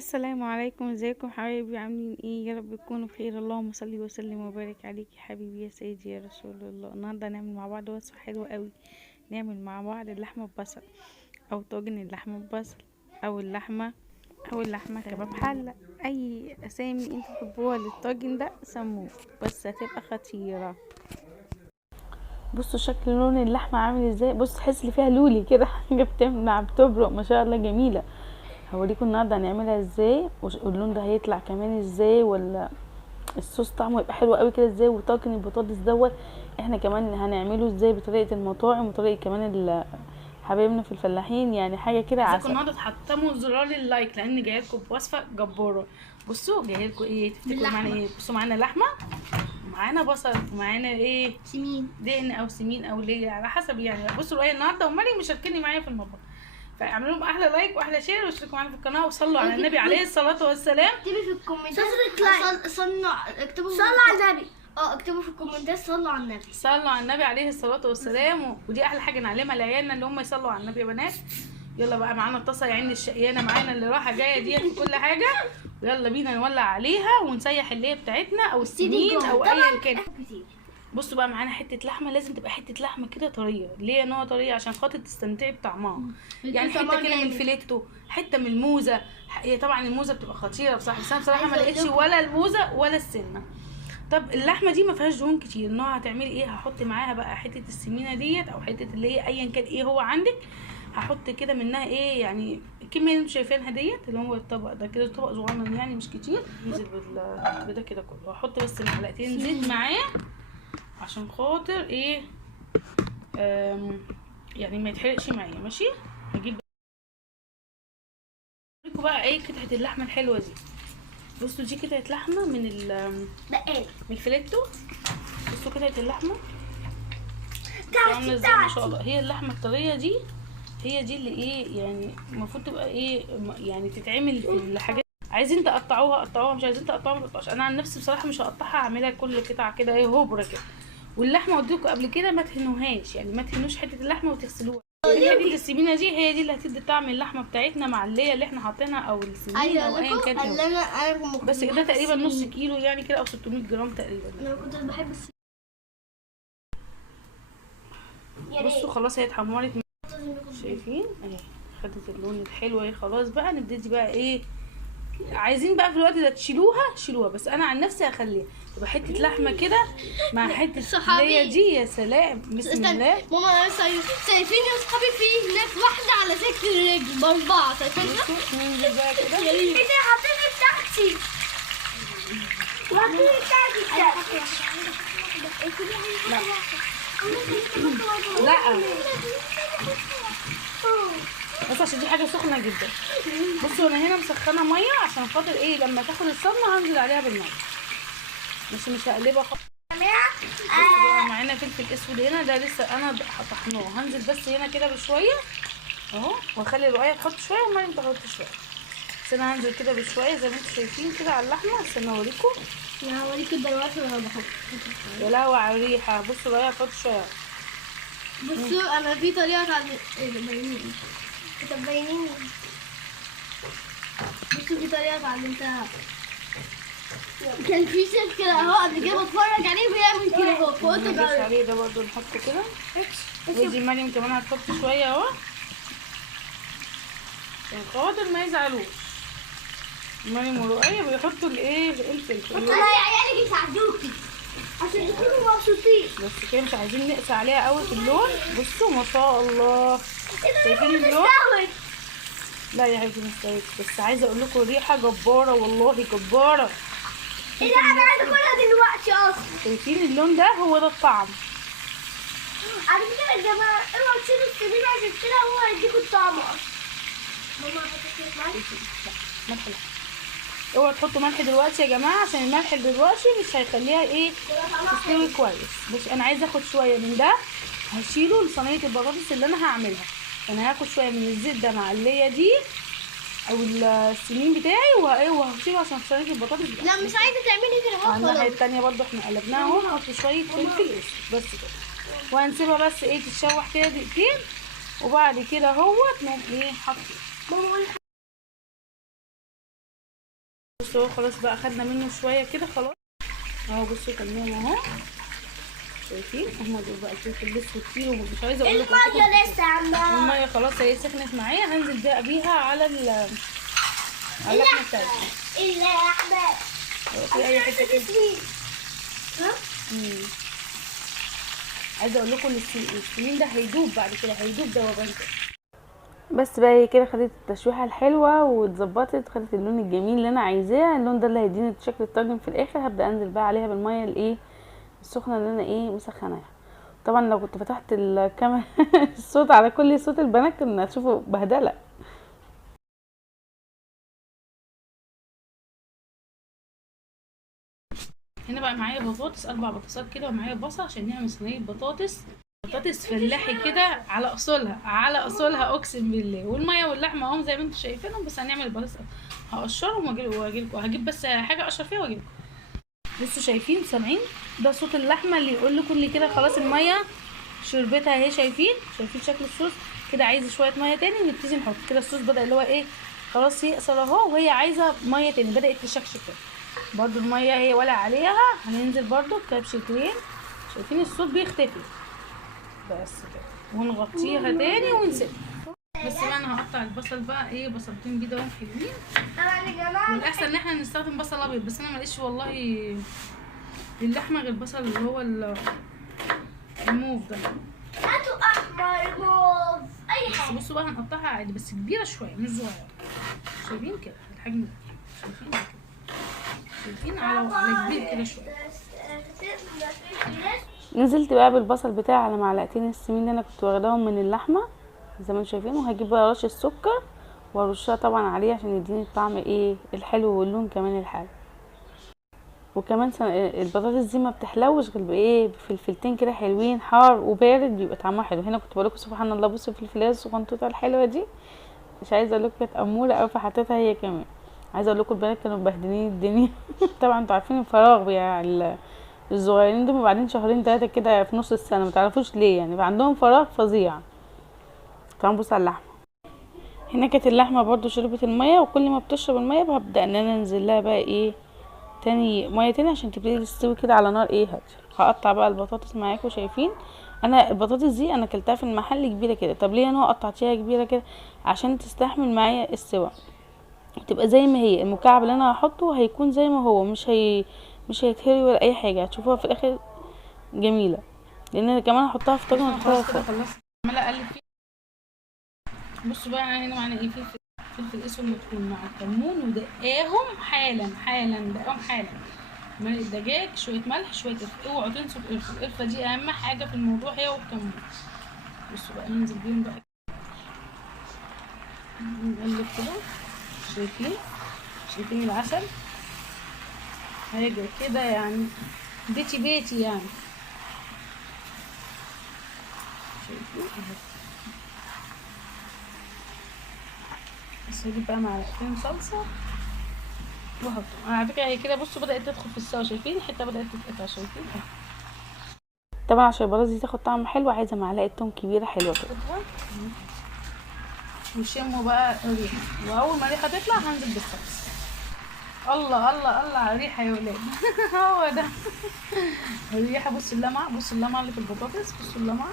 السلام عليكم، ازيكم حبايبي؟ عاملين ايه؟ يا رب تكونوا بخير. اللهم صل وسلم وبارك عليك يا حبيبي يا سيدي يا رسول الله. النهارده هنعمل مع بعض وصفه حلوه قوي. نعمل مع بعض اللحمه ببصل، او طاجن اللحمه ببصل، او اللحمه كباب حله. اي اسامي انتوا تحبوها للطاجن ده سموه، بس هتبقى خطيره. بصوا شكل لون اللحمه عامل ازاي. بص تحس ان فيها لولي كده حاجه بتمنع بتبرق ما شاء الله، جميله. هوريكم النهارده هنعملها ازاي، واللون ده هيطلع كمان ازاي، ولا الصوص طعمه يبقى حلو قوي كده ازاي، وطاجن البطاطس دوت احنا كمان هنعمله ازاي بطريقه المطاعم وطريقه كمان حبايبنا في الفلاحين، يعني حاجه كده عسل. عايزاكم النهارده تحطموا زرار اللايك لان جايه لكم بوصفه جباره. بصوا جايه لكم ايه؟ تفتكروا معانا ايه؟ بصوا معانا لحمه، معانا بصل، ومعانا ايه؟ سمين، دقن او سمين او ليه على حسب يعني. بصوا رؤية النهارده ومريم مشاركيني معايا في المطبخ، فاعملوا لهم احلى لايك واحلى شير واشتركوا معانا في القناه وصلوا على النبي عليه الصلاه والسلام. اكتبي في الكومنتات اكتبوا صلوا على النبي. اكتبوا في الكومنتات صلوا على النبي، صلوا على النبي عليه الصلاه والسلام. ودي احلى حاجه نعلمها لعيالنا اللي هم يصلوا على النبي يا بنات. يلا بقى معانا الطاسه يا عين الشقيانه معانا اللي رايحه جايه ديت في كل حاجه، ويلا بينا نولع عليها ونسيح اللي هي بتاعتنا او السمين او ايا كان. بصوا بقى معانا حته لحمه، لازم تبقى حته لحمه كده طريه. ليه نوع طريه؟ عشان خاطر تستمتعي بطعمها. يعني حته كده من الفيليتو، حته من الموزه. هي طبعا الموزه بتبقى خطيره بصراحه، بس انا بصراحه ما لقيتش ولا الموزه ولا السنه. طب اللحمه دي ما فيهاش دهون كتير، نوع هتعملي ايه؟ هحط معاها بقى حته السمينه ديت او حته اللي هي ايا كان ايه هو عندك. هحط كده منها ايه يعني الكميه اللي انتوا شايفينها ديت، اللي هو الطبق ده كده طبق صغنن يعني مش كتير. ننزل بده كده كله، واحط بس معلقتين زيت معاه عشان خاطر ايه يعني ما يتحرقش معايا. ماشي. هجيب لكم بقى ايه قطعه اللحمه الحلوه دي. بصوا دي قطعه لحمه من من الفيليتو. بصوا قطعه اللحمه عامله ازاي ما شاء الله. هي اللحمه الطريه دي هي دي اللي ايه يعني المفروض تبقى ايه يعني تتعمل في الحاجات. عايزين تقطعوها قطعوها، مش عايزين تقطعوها ما تقطعوش. انا عن نفسي بصراحه مش هقطعها، هعملها كل قطعه كده ايه هبره كده. واللحمه قلت قبل كده ما تهنوهاش، يعني ما تهنوش حته اللحمه وتغسلوها. هي دي السمينه دي، هي دي اللي هتدي طعم اللحمه بتاعتنا مع اللي احنا حاطينها او السمين او ايا كان ايه. بس ده تقريبا نص كيلو يعني كده او 600 جرام تقريبا. انا كنت بحب بصوا خلاص هي اتحمرت، شايفين اهي خدت اللون الحلو اهي. خلاص بقى نبتدي بقى ايه. عايزين بقى في الوقت ده شيلوها، بس انا عن نفسي هخليها تبقى حته لحمه كده مع حته اللي دي. يا سلام بسم الله. ماما شايفين يا اصحابي في هناك واحده على شكل رجل باربعه، شايفينها؟ ننزل بقى كده. ايه ده حاطيني بتاعتي لا بس عشان دي حاجه سخنه جدا. بصوا انا هنا مسخنه ميه عشان خاطر ايه لما تاخد الصدمه هنزل عليها بالميه، مش هقلبها خالص. بصوا معانا فلفل اسود هنا، ده لسه انا طحناه. هنزل بس هنا كده بشويه اهو، واخلي رؤية تحط شويه ومريم تحط شويه. بس انا هنزل كده بشويه زي ما انتم شايفين كده على اللحمه. استنى اوريكم. انا هوريكم دلوقتي وانا بحط. يا لهوي على الريحه. بصوا رؤية تحط شويه. بصوا انا في طريقه بصوا في طريقه اتعلمتها. كان في شيف كده اهو قبل كده بتفرج عليه بيعمل كده اهو، فقلت بس عليه ده برضه نحطه كده. ودي مريم كمان هتحط شويه اهو عشان خاطر ما يزعلوش. مريم ورؤية بيحطوا الايه الفلفل. والله يا عيالي بيساعدوكي عشان يكونوا مبسوطين. بس كده مش عايزين نقسى عليها قوي في اللون. بصوا ما شاء الله شايفين اللون. لا يا حبيبتي مستويت، بس عايزه اقول لكم ريحه جباره والله جباره. ايه ده انا عايزه اكلها دلوقتي اصلا. شايفين اللون ده؟ هو ده الطعم. على فكره يا جماعه اوعوا تشيلوا السمين عشان كده هو هيديكوا الطعم اصلا. ماما هتحطي ملح. اوعوا تحطوا ملح دلوقتي يا جماعه عشان الملح دلوقتي مش هيخليها ايه تستوي كويس. بص انا عايزه اخد شويه من ده هشيله لصينيه البطاطس اللي انا هعملها. انا هاخد شويه من الزيت ده مع الليه دي او السمين بتاعي وهشيله عشان صينيه البطاطس. لا مش عايزه تعملي كده اهو. الناحيه التانيه برضو احنا قلبناها اهو. نحط شويه فلفل اسود بس كده، وهنسيبها بس ايه تتشوح كده دقيقتين، وبعد كده اهو نقوم ايه حاطين. بصوا خلاص بقى خدنا منه شويه كده خلاص اهو. بصوا كلناهم اهو، شايفين هما دول بقى الفلفل الاسود كيلو. مش عايزه اقول لكم الميه لسه عامله. الميه خلاص هي سخنت معايا، هنزل بقى بيها على اللحمه بتاعتي. الا يا احمد في اي حته كده. ها عايزه اقول لكم السمين ده هيدوب بعد كده، هيدوب ذوبان كده. بس بقى هي كده خدت التشويحه الحلوه واتظبطت، خدت اللون الجميل اللي انا عايزاه. اللون ده اللي هيديني شكل الطاجن في الاخر. هبدا انزل بقى عليها بالميه الايه السخنه اللي انا مسخناها. طبعا لو كنت فتحت الكاميرا الصوت على كل صوت البنات كنا هتشوفوا بهدله. هنا بقى معايا بطاطس 4 بطاطسات كده، ومعايا بصل عشان نعمل صينيه بطاطس فلاحي كده على اصولها اقسم بالله. والميه واللحمه اهم زي ما انتم شايفينهم، بس هنعمل البطاطس هقشرهم واجيلكم. هجيب بس حاجه اقشر فيها واجيلكم. بصوا شايفين سامعين ده صوت اللحمه اللي يقول لكم اللي كده خلاص الميه شربتها اهي. شايفين شكل الصوص كده. عايز شويه ميه تاني ونبتدي نحط كده. الصوص بدا اللي هو خلاص يقصر اهو، وهي عايزه ميه تاني، بدات تشكشك كده. برضو الميه هي ولا عليها. هننزل برضو بكبشتين. شايفين الصوت بيختفي بس كده، ونغطيها تاني ونسيبها. بس بقى انا هقطع البصل بقى بصلتين كده حلوين. والاحسن ان احنا نستخدم بصل ابيض، بس انا ماليش والله للحمه غير بصل اللي هو الموف ده. هاتوا احمر موف اي حاجه. بصوا بقى هنقطعها عادي بس كبيره شويه مش صغيره. شايفين كده الحجم ده؟ شايفين كده؟ شايفين على كبير كده شويه. نزلت بقى بالبصل بتاعي على معلقتين السمين اللي انا كنت واخداهم من اللحمه زي ما انتم شايفين. وهجيب بقى رش السكر وارشها طبعا عليه عشان يديني الطعم الحلو واللون كمان الحلو. وكمان البطاطس دي ما بتحلوش غير بفلفلتين كده حلوين، حار وبارد بيبقى طعمها حلو. هنا كنت بقولكم سبحان الله بصوا الفلفلايه الصغنطوطه الحلوه دي، مش عايزه اقول لكم كانت اموره قوي فحطيتها هي كمان. عايزه اقول لكم البنات كانوا مبهدلين الدنيا. طبعا انتوا عارفين الفراغ بتاع الصغيرين دول بعدين شهرين 3 كده في نص السنه، ما تعرفوش ليه يعني بقى عندهم فراغ فظيع. طبعا بصوا على اللحمه. هنا كانت اللحمه برضو شربت الميه، وكل ما بتشرب الميه هبدا ان انا انزل لها بقى تاني ميه تاني عشان تبتدي تستوي كده على نار هاديه. هقطع بقى البطاطس معاكم. شايفين انا البطاطس دي انا اكلتها في المحل كبيره كده. طب ليه انا قطعتيها كبيره كده؟ عشان تستحمل معايا السوا، تبقى زي ما هي. المكعب اللي انا هحطه هيكون زي ما هو، مش هيتهري ولا اي حاجه. هتشوفوها في الاخر جميله، لان انا كمان هحطها في طاجن وهحطها فوق. خلاص عماله اقلب فيه. بصوا بقى هنا معانا فلفل اسود مطحون مع الكمون، ودقاهم حالا دقاهم حالا. مرق الدجاج، شويه ملح، شويه قرفه. اوعوا تنسوا القرفه، القرفه دي اهم حاجه في الموضوع هي والكمون. بصوا بقى ننزل بيهم بقى نقلب كده. شايفين العسل حاجه كده يعني بيتي يعني. شايفين بس هجيب بقى معلقتين صلصه وهحطهم. على فكره هي كده بصوا بدات تدخل في السوا. شايفين الحته بدات تتقطع. شايفين طبعا عشان البطاطس دي تاخد طعم حلو عايزه معلقه توم كبيره حلوه كده. وشموا بقى الريحه، واول ما الريحه تطلع هنزل بالصلصه. الله على الريحه يا ولاد. هو ده الريحه. بصوا اللمعه اللي في البطاطس. بصوا اللمعه.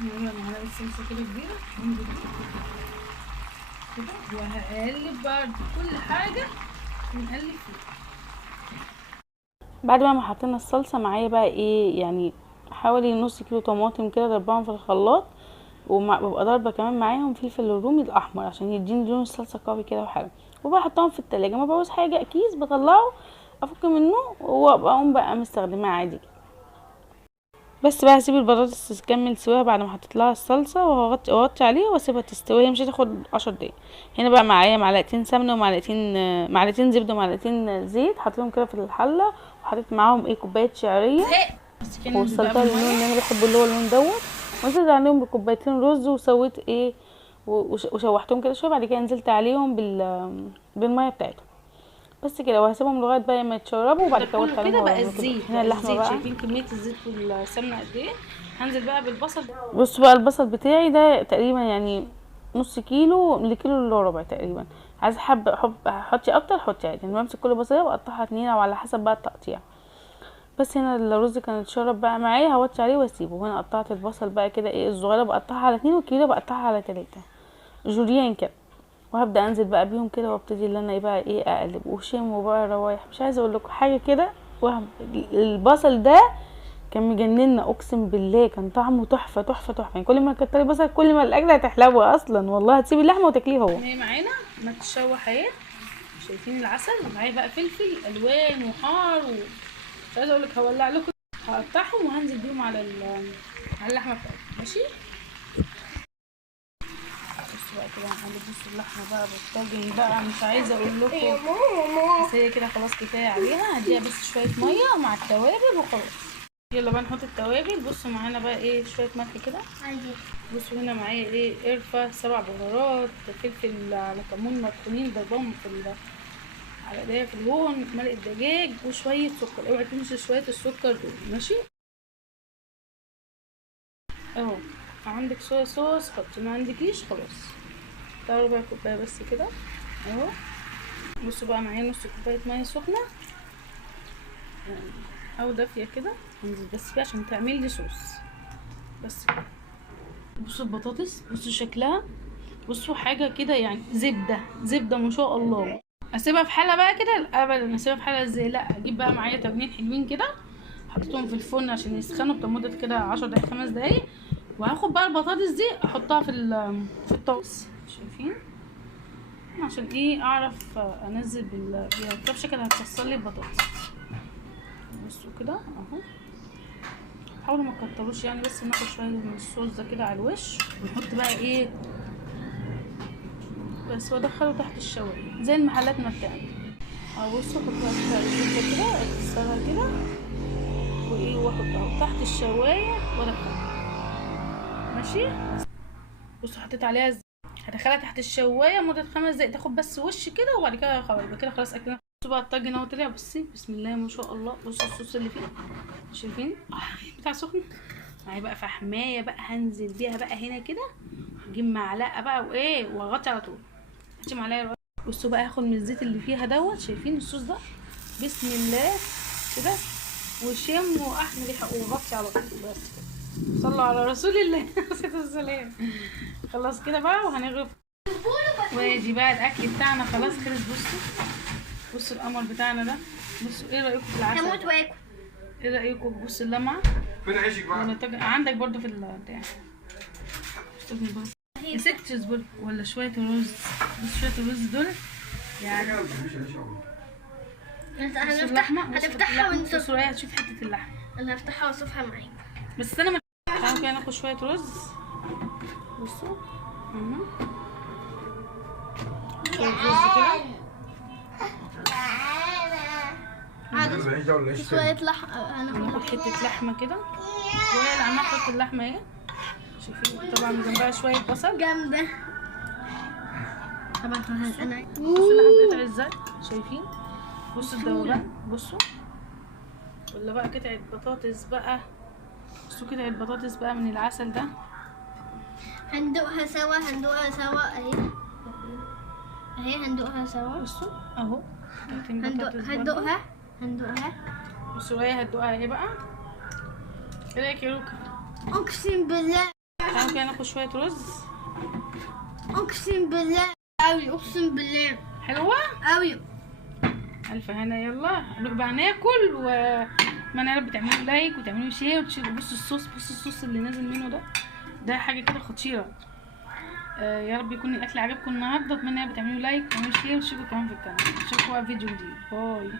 معلقه صلصه كده كبيره انزل كده، وهقلب برضه كل حاجه ونقلب فيها. بعد ما حطينا الصلصه معايا بقى يعني حوالي نص كيلو طماطم كده ضربهم في الخلاط، وببقى ضاربه كمان معاهم فلفل الرومي الاحمر عشان يديني لون الصلصه قوي كده وحلو. وبحطهم في التلاجة. ما بعوز حاجه كيس بطلعه افك منه وابقى اقوم بقى مستخدماه عادي. بس بقى هسيب البطاطس تكمل سواها بعد ما حطيت لها الصلصه، واغطي عليها واسيبها تستوي. مش هتاخد 10 دقايق. هنا بقى معايا معلقتين سمنه ومعلقتين زبده ومعلقتين زيت. حطيتهم كده في الحله، وحطيت معاهم كوبايه شعريه ووصلتها اللون اللي انا بحبه اللي هو اللون دوت. ونزلت عليهم بكوبايتين رز وسويت وشوحتهم كده شويه. بعد كده نزلت عليهم بالميه بتاعتهم بس كده، وهسيبهم لغايه بقى ما يتشربوا. وبعد كده وطي عليهم بقى الزيت. هنا اللحمه بقى شايفين كميه الزيت والسمنه قد ايه. هنزل بقى بالبصل. بصوا بقى البصل بتاعي ده تقريبا يعني نص كيلو لكيلو الا ربع تقريبا. عايزه حطي اكتر حطي عادي. يعني بمسك كل بصلايه واقطعها 2 او على حسب بقى التقطيع. بس هنا الرز كان اتشرب بقى معايا، هوطي عليه واسيبه. وهنا قطعت البصل بقى كده ايه، الصغيره بقطعها على 2 والكبيره بقطعها على 3 جوليان كده. وهبدا انزل بقى بيهم كده، وابتدي اللي انا ايه بقى ايه اقلب وشم وبقى روايح. مش عايزه اقول لكم حاجه كده، وهم البصل ده كان مجننا اقسم بالله. كان طعمه تحفه تحفه تحفه. يعني كل ما كتري بصل كل ما الاكل هتحلو اصلا والله. هتسيبي اللحمه وتاكليه هو. هي معانا ما تتشوح اهي، شايفين العسل ومعايا بقى فلفل الوان وحار مش عايزه اقول لك. هولع لكم، هقطعهم وهنزل بيهم على اللحمه بتاعتي. ماشي بصوا بقى كده هنقلب. بصوا اللحمه بقى بالطاجن بقى، مش عايزه اقول لكم. بس هي كده خلاص كفايه عليها. هديها بس شويه ميه مع التوابل وخلاص. يلا بقى نحط التوابل. بصوا معانا بقى ايه شويه ملح كده. بصوا هنا معايا ايه قرفه، 7 بهارات، فلفل على كمون مطحونين ضربهم على ايديا في الهون، مرقه دجاج وشويه سكر. اوعي تنسي شويه السكر دول. ماشي اهو. عندك صويا صوص حطي، ما عندكيش خلاص. تعالوا بقى كوبايه بس كده اهو. بصوا بقى معايا نص كوبايه ميه سخنه او دافيه كده. هنزل بس فيها عشان تعمل لي صوص بس كده. بصوا البطاطس، بصوا شكلها، بصوا حاجه كده يعني زبده زبده ما شاء الله. اسيبها في حاله بقى كده؟ ابدا. اسيبها في حاله ازاي؟ لا، اجيب بقى معايا تمرين حلوين كده، حطيتهم في الفرن عشان يسخنوا بمده كده 10 دقايق 5 دقايق. وهاخد بقى البطاطس دي احطها في الطاس. شايفين عشان ايه اعرف انزل بيها الكبشه كده هتكسر لي البطاطس. بصوا كده اهو. حاولوا ما تكتروش يعني، بس ناخد شويه من الصوص ده كده على الوش. ونحط بقى ايه بس، وادخله تحت الشوايه زي المحلات ما بتعمل. بصوا احطها كده كده اكسرها كده وايه، واحطها تحت الشوايه وادخلها. ماشي بصوا حطيت عليها هدخلها تحت الشوايه مده 5 دقايق تاخد بس وش كده، وبعد كده خلاص. يبقى كده خلاص اكلنا. بصوا بقى الطاجن اهو طلع. بصي بسم الله ما شاء الله. بصوا الصوص اللي فيه، شايفين بتاع سخن. معايا بقى فحمايه بقى هنزل بيها بقى هنا كده. اجيب معلقه بقى وايه واغطي على طول. هاتي معلقه. بصوا بقى هاخد من الزيت اللي فيها دوت. شايفين الصوص ده؟ بسم الله كده وشم واحلى ريحه وغطي على طول. بس صلوا على رسول الله عليه السلام. خلاص كده بقى وهنغرف. وادي بقى الاكل بتاعنا خلاص خلص. بصوا القمر بتاعنا ده. بصوا ايه رايكم في العسل؟ هموت واكل. ايه رايكم؟ بصوا اللمعه. فين عيشك بقى؟ عندك برضو في البتاع. يا ست تصبر ولا شويه رز. بس شويه الرز دول يعني هنفتحها ونشوف. بصوا هي هتشوف حته اللحمه. انا هفتحها واشوفها معاك. بس انا تعالوا كده ناخد شويه رز. بصوا شويه رز كده. شوية لحمة. هناخد حته لحمه كده. وهي اللي عماله تحط اللحمه اهي. شايفين طبعا جنبها شويه بصل جامدة. طبعا انا بصوا اللحمه بتقطع ازاي. شايفين؟ بصوا الذوبان. بصوا ولا بقى قطعه بطاطس بقى. بصوا قطعه بطاطس بقى من العسل ده. هندوقها سوا اهي هندوقها سوا. بصوا اهو. هندوقها. بصوا هي هتدوقها ايه بقى. ايه رايك يا روكا؟ اقسم بالله. تعالوا كده ناخد شويه رز. اقسم بالله اوي. اقسم بالله حلوه اوي. الف هنا. يلا نروح بقى ناكل. وما يا رب تعملوا لايك وتعملوا شير وتشيلوا. بصوا الصوص، بصوا الصوص اللي نازل منه ده حاجه كده خطيره. يا رب يكون الاكل عجبكم النهارده. اتمنى يا رب تعملوا لايك وتعملوا شير وتشوفوا كمان في القناه. اشوفكم بقى في فيديو جديد. باي.